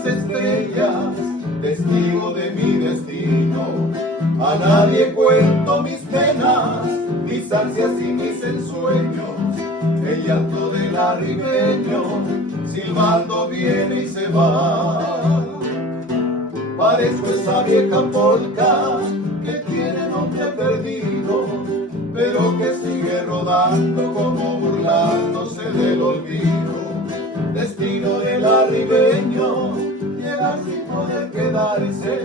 las estrellas, testigo de mi destino. A nadie cuento mis penas, mis ansias y mis ensueños. El llanto del arribeño, silbando viene y se va. Parezco esa vieja polca que tiene nombre perdido, pero que sigue rodando como burlándose del olvido. Destino del arribeño, llegar sin poder quedarse,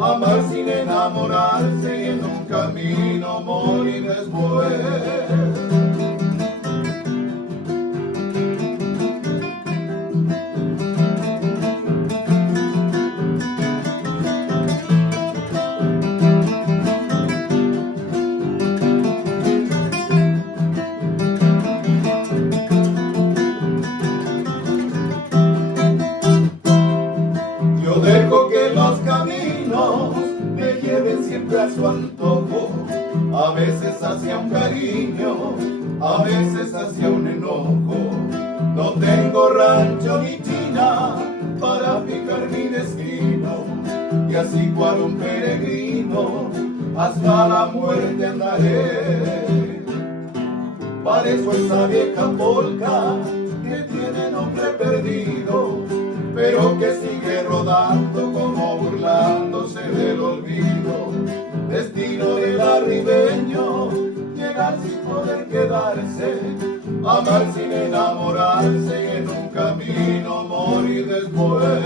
amar sin enamorarse y en un camino morir después. Yo dejo que los caminos me lleven siempre a su antojo, a veces hacia un cariño, a veces hacia un enojo. No tengo rancho ni china para fijar mi destino, y así cual un peregrino hasta la muerte andaré. Parezco esa vieja polca que tiene nombre perdido, pero que sigue rodando como burlándose del olvido. Destino del arribeño, llegar sin poder quedarse, amar sin enamorarse y en un camino morir después.